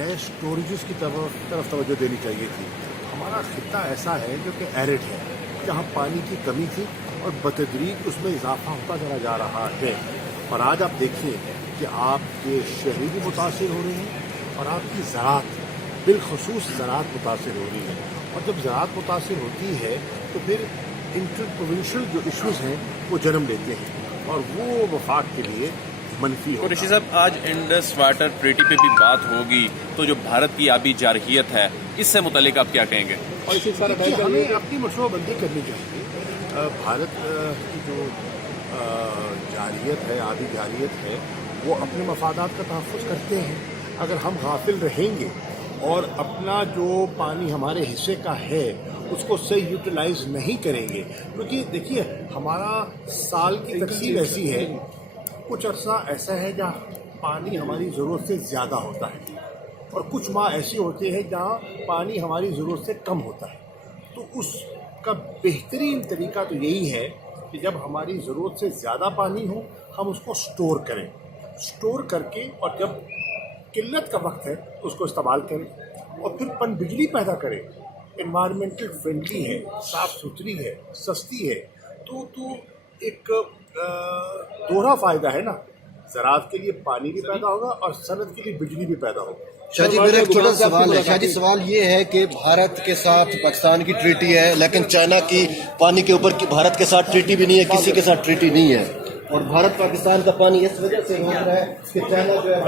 नए स्टोरेजेस की तरफ तवज्जो देनी चाहिए थी। हमारा खित्ता ऐसा है जो कि एरिड है, जहाँ पानी की कमी थी और बतदरीज उसमें इजाफा होता चला जा रहा है। और आज आप देखिए कि आपके शहरी भी मुतासिर हो रहे हैं और आपकी ज़राअत, बिलखसूस ज़राअत मुतासिर हो रही है। और जब ज़राअत मुतासिर होती है तो फिर इंटर प्रोविंशियल जो इश्यूज़ हैं वो जन्म लेते हैं और वो वफाक के लिए मनफी होगा। ऋषि साहब, आज इंडस वाटर ट्रीटी पे भी बात होगी, तो जो भारत की आबी जारहियत है इससे मुतालिक आप क्या कहेंगे? और इसी देखिए, हमें अपनी मनसूबाबंदी करनी चाहिए। भारत की जो जारहियत है, आबी जारहियत है, वो अपने मफादात का तहफ़्फ़ुज़ करते हैं। अगर हम गाफिल रहेंगे और अपना जो पानी हमारे हिस्से का है उसको सही यूटिलाइज नहीं करेंगे, क्योंकि देखिए हमारा साल की तकसीम ऐसी है, कुछ अरसा ऐसा है जहाँ पानी हमारी ज़रूरत से ज़्यादा होता है और कुछ माह ऐसी होते हैं जहाँ पानी हमारी ज़रूरत से कम होता है। तो उसका बेहतरीन तरीका तो यही है कि जब हमारी ज़रूरत से ज़्यादा पानी हो हम उसको स्टोर करें, स्टोर करके और जब किल्लत का वक्त है तो उसको इस्तेमाल करें और फिर पन बिजली पैदा करें। एनवायरमेंटल फ्रेंडली है, साफ़ सुथरी है, सस्ती है, तो एक दोहरा फ़ायदा है ना। ज़राअत के लिए पानी भी पैदा होगा और सनत के लिए बिजली भी पैदा होगा। शाह जी, मेरा एक छोटा सा सवाल है। शाह जी, सवाल ये है कि भारत के साथ पाकिस्तान की ट्रीटी है, लेकिन चाइना की पानी के ऊपर की भारत के साथ ट्रीटी भी नहीं है, किसी के साथ ट्रीटी नहीं है, और भारत पाकिस्तान का पानी इस वजह से रोक रहा है कि चाइना जो है